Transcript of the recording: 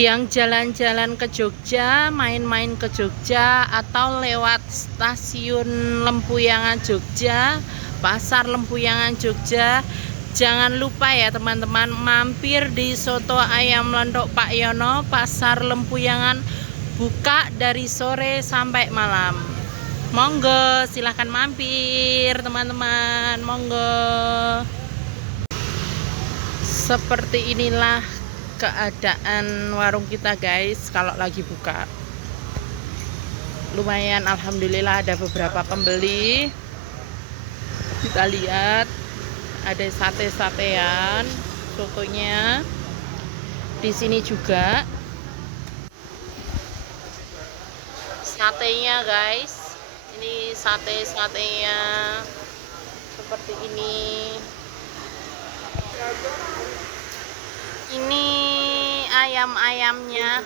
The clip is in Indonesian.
Yang jalan-jalan ke Jogja, main-main ke Jogja, atau lewat stasiun Lempuyangan Jogja, pasar Lempuyangan Jogja, jangan lupa ya teman-teman, mampir di soto ayam lendok Pak Yono, pasar Lempuyangan, buka dari sore sampai malam. Monggo, silahkan mampir teman-teman, monggo. Seperti inilah keadaan warung kita guys kalau lagi buka. Lumayan, alhamdulillah ada beberapa pembeli. Kita lihat ada sate-satean, sotonya di sini juga. Satenya guys, ini satenya seperti ini. Ini ayam-ayamnya